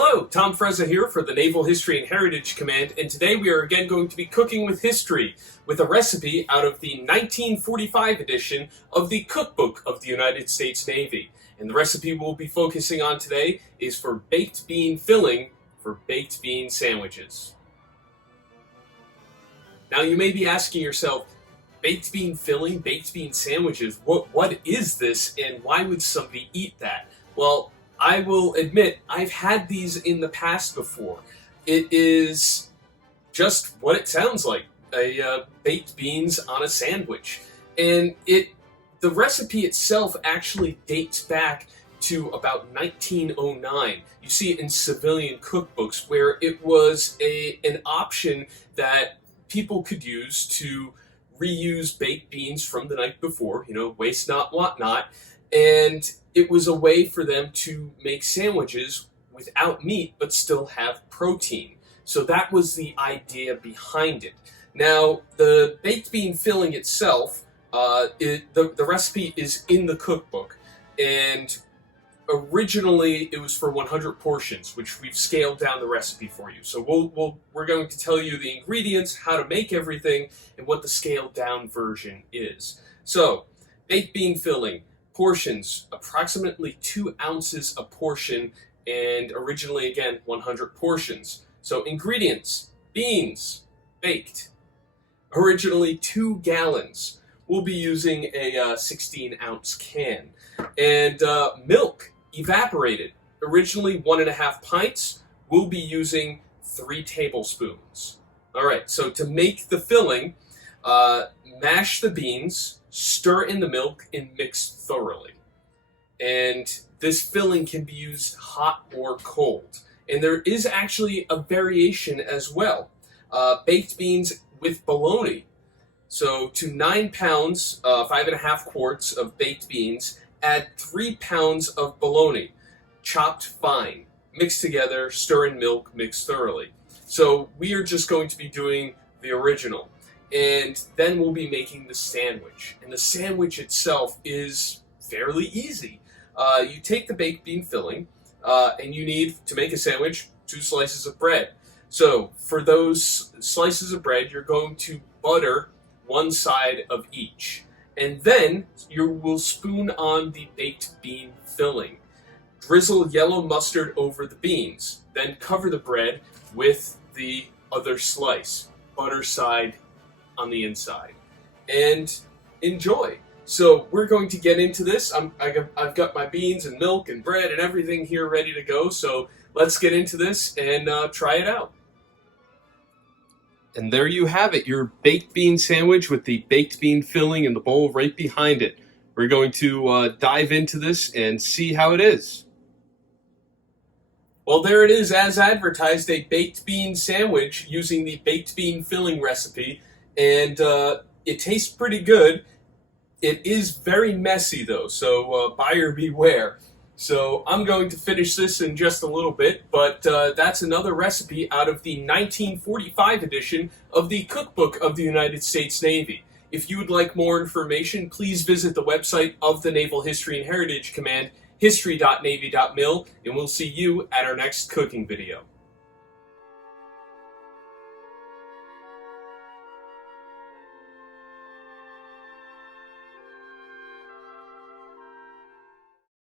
Hello, Tom Frezza here for the Naval History Heritage Command, and today we are again going to be cooking with history with a recipe out of the 1945 edition of the Cookbook of the United States Navy. And the recipe we'll be focusing on today is for baked bean filling for baked bean sandwiches. Now you may be asking yourself, baked bean filling, baked bean sandwiches, what is this and why would somebody eat that? Well, I will admit, I've had these in the past before. It is just what it sounds like, baked beans on a sandwich. And the recipe itself actually dates back to about 1909. You see it in civilian cookbooks where it was an option that people could use to reuse baked beans from the night before, waste not, want not. And it was a way for them to make sandwiches without meat but still have protein. So that was the idea behind it. Now, the baked bean filling itself, the recipe is in the cookbook. And originally it was for 100 portions, which we've scaled down the recipe for you. So we're going to tell you the ingredients, how to make everything, and what the scaled down version is. So, baked bean filling. Portions, approximately 2 ounces a portion, and originally, again, 100 portions. So ingredients, beans, baked. Originally 2 gallons. We'll be using a 16-ounce can. And milk, evaporated. Originally 1.5 pints. We'll be using 3 tablespoons. All right, so to make the filling, mash the beans, stir in the milk, and mix thoroughly. And this filling can be used hot or cold. And there is actually a variation as well. Baked beans with bologna. So to 9 pounds, 5.5 quarts of baked beans, add 3 pounds of bologna, chopped fine. Mix together, stir in milk, mix thoroughly. So we are just going to be doing the original. And then we'll be making the sandwich. And the sandwich itself is fairly easy. You take the baked bean filling, and you need, to make a sandwich, 2 slices of bread. So for those slices of bread, you're going to butter one side of each. And then you will spoon on the baked bean filling. Drizzle yellow mustard over the beans. Then cover the bread with the other slice. Butter side on the inside, and enjoy. So we're going to get into this. I've got my beans and milk and bread and everything here ready to go, so let's get into this and try it out. And there you have it, your baked bean sandwich with the baked bean filling in the bowl right behind it. We're going to dive into this and see how it is. Well, there it is, as advertised, a baked bean sandwich using the baked bean filling recipe. And it tastes pretty good. It is very messy though, so buyer beware. So I'm going to finish this in just a little bit, but that's another recipe out of the 1945 edition of the Cookbook of the United States Navy. If you would like more information, please visit the website of the Naval History and Heritage Command, history.navy.mil, and we'll see you at our next cooking video.